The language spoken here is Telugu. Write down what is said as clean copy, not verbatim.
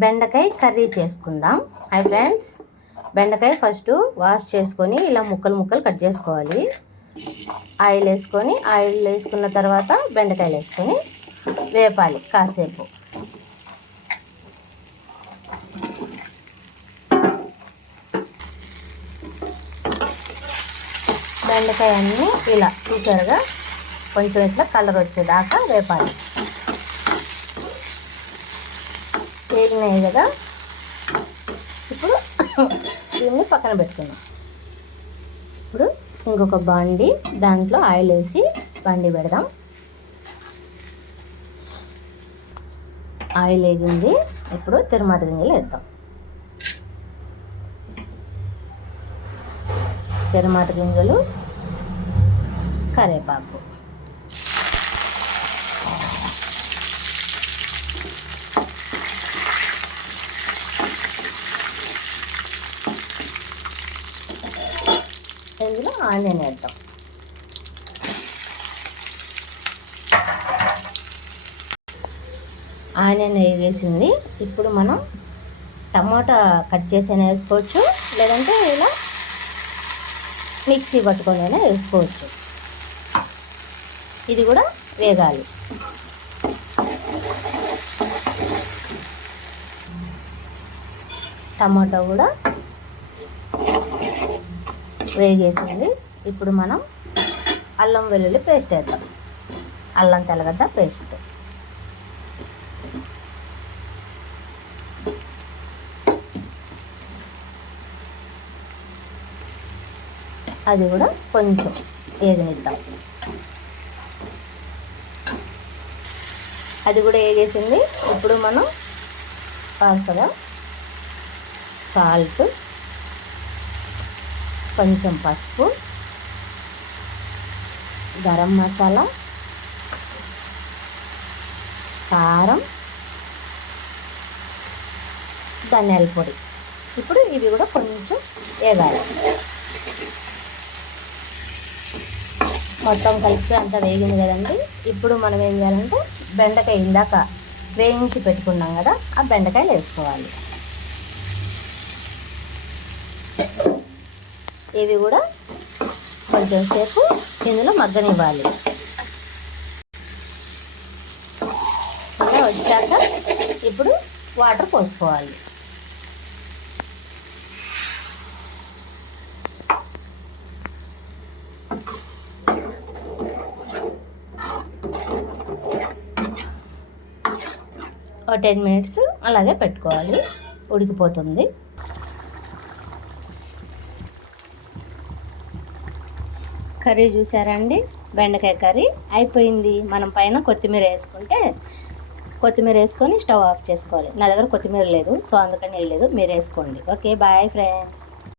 బెండకాయ కర్రీ చేసుకుందాం. హాయ్ ఫ్రెండ్స్, బెండకాయ ఫస్ట్ వాష్ చేసుకొని ఇలా ముక్కలు ముక్కలు కట్ చేసుకోవాలి. ఆయిల్ వేసుకున్న తర్వాత బెండకాయలు వేసుకొని వేపాలి కాసేపు. బెండకాయ అన్నీ ఇలా చూసారుగా కొంచెం ఇట్లా కలర్ వచ్చేదాకా వేపాలి. వేగినాయి కదా, ఇప్పుడు దీన్ని పక్కన పెట్టుకున్నాం. ఇప్పుడు ఇంకొక బాండి, దాంట్లో ఆయిల్ వేసి బాండి పెడదాం. ఆయిల్ వేగింది, ఇప్పుడు తిరుమాత గింజలు వేద్దాం. తిరుమాత గింజలు, కరివేపాకు, ఇందులో ఆనియన్ వేద్దాం. ఆనియన్ వేసేసింది. ఇప్పుడు మనం టమాటా కట్ చేసి వేసుకోవచ్చు, లేదంటే ఇలా మిక్సీ పట్టుకొని వేసుకోవచ్చు. ఇది కూడా వేగాలి. టమాటా కూడా వేగేసింది. ఇప్పుడు మనం అల్లం వెల్లుల్లి పేస్ట్ వేద్దాం. అల్లం తెల్లగడ్డ పేస్ట్, అది కూడా కొంచెం వేగనిద్దాం. అది కూడా వేగేసింది. ఇప్పుడు మనం కాస్తగా సాల్ట్, కొంచెం పసుపు, గరం మసాలా, కారం, ధనియాల పొడి. ఇప్పుడు ఇవి కూడా కొంచెం వేగాలి. మొత్తం కలిసిపోయి అంతా వేగింది కదండి. ఇప్పుడు మనం ఏం చేయాలంటే బెండకాయ ఇందాక వేయించి పెట్టుకున్నాం కదా, ఆ బెండకాయలు వేసుకోవాలి. ఇవి కూడా కొంచెం సేపు ఇందులో మగ్గనివ్వాలి. ఇలా వచ్చాక ఇప్పుడు వాటర్ పోసుకోవాలి. ఒక 10 minutes అలాగే పెట్టుకోవాలి, ఉడికిపోతుంది. కర్రీ చూసారా అండి, బెండకాయ కర్రీ అయిపోయింది. మనం పైన కొత్తిమీర వేసుకొని స్టవ్ ఆఫ్ చేసుకోవాలి. నా దగ్గర కొత్తిమీర లేదు, సో అందుకని వేయలేదు. మీరు వేసుకోండి. Okay, bye friends.